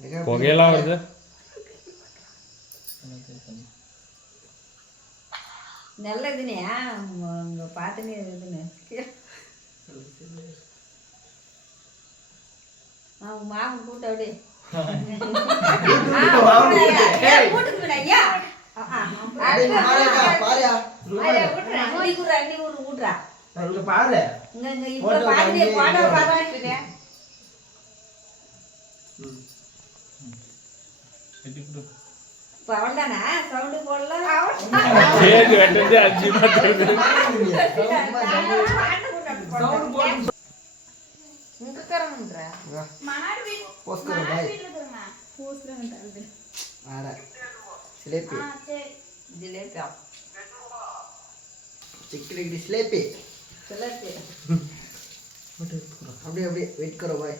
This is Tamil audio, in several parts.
புகையெல்லாம் வருது. நல்லதுனே உங்க பாட்டுனே இருக்குதுன்னு மாவு கூட்ட அப்படியே அவள்தானா சவுண்டு போடலாம் அப்படியே அப்படியே வெயிட் करो भाई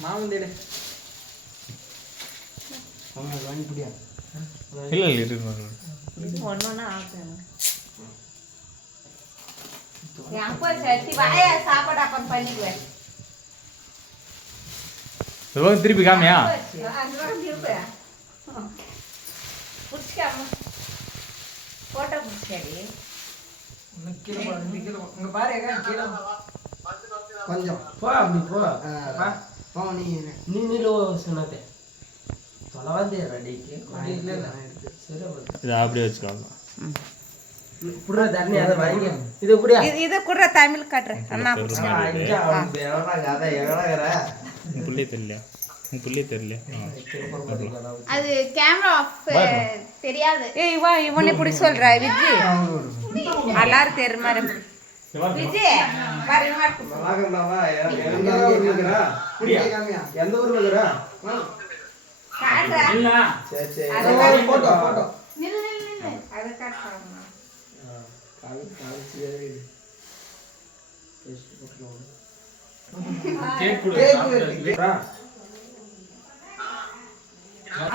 மாவு தேடு அவங்க வாங்கி புடியா இல்ல இல்ல இருக்கு ஒண்ணொண்ணா ஆகுது யாப்போ சட்டி வாயா சாப்பாடு அப்பன் பண்ணிடுவே இவங்க திருப்பி காமியா அங்க திருப்பி புடிச்சாமா போட்டோ புடிச்சாடி இங்க பாரு கீழ கொஞ்சம் போ அப்படி போ போ நீ நீலோ சொன்னதே தொலைவாதே ரெடிக்கு இல்ல சரி இது அப்படியே வச்சுக்கலாம் புற தண்ணி அத வாங்கி இது புடியா இது குற தமிழ் காட்றேன் அண்ணா புடிச்சா அத எங்கடங்கற புள்ளி தெரியல அது கேமரா ஆஃப் தெரியாது ஏய் வா இவனே புடி சொல்றா விஜி எல்லாரும் தெரு மாதிரி விஜி பாரு மாட்டு வாங்கடா எந்த ஊர்ல இருக்கற புடியா எந்த ஊர்ல இருக்கற காட்றா இல்ல சரி சரி அது போட்டோ நில்லு அத காட்றா கால் சரி டேஸ்ட் போடலாம் கேக் கொடு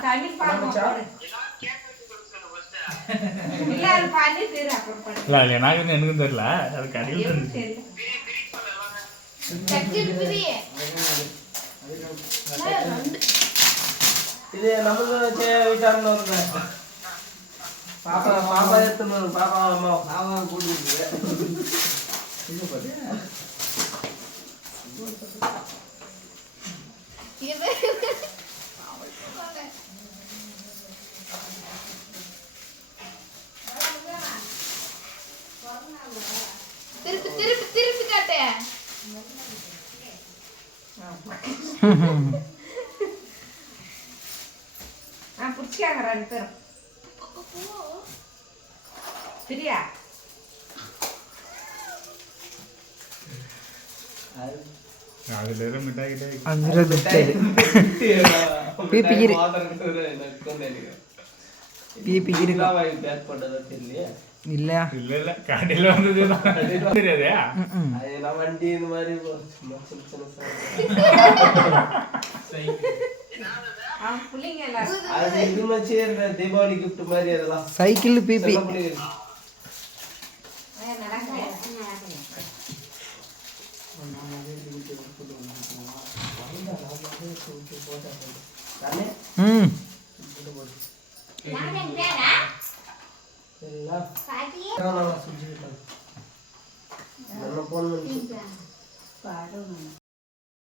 தமிழ் பாடு இல்ல அது பாடி தெரு அப்புறம் பாடு இல்ல எனக்கு எனக்கும் தெரியல அது கடையில இருந்து சக்கி பிரியே இது நமக்கு வீட்டாண்ட வருது பாப்பா எடுத்துன்னு பாப்பா அம்மா கூட்டிட்டு இது பாரு இது திருப்பி காட்டு புடிச்சாங்க ரெண்டு பேரும் சரியா அதுல மிட்டாய் இல்ல இல்ல கடையில வந்தது தெரியாதே நான் வண்டி இந்த மாதிரி புள்ளிங்க எல்லாம் அது இது மச்சி இந்த தீபாவளி gift மாதிரி அதெல்லாம் சைக்கிள் பிபி ம் சரிங்களா